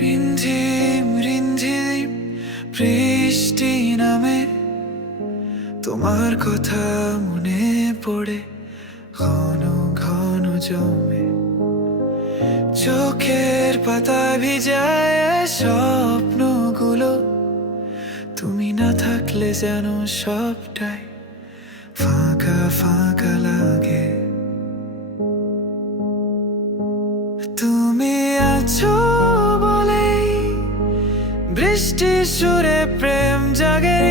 রিমঝিম রিমঝিম বৃষ্টি নামে, তোমার কথা মনে পড়ে ঘন ঘন জমে। চোখের পাতা ভিজায় স্বপ্নগুলো, তুমি না থাকলে যেন সবটাই ফাঁকা ফাঁকা লাগে। তুমি আছো বলেই বৃষ্টির সুরে প্রেম জাগে।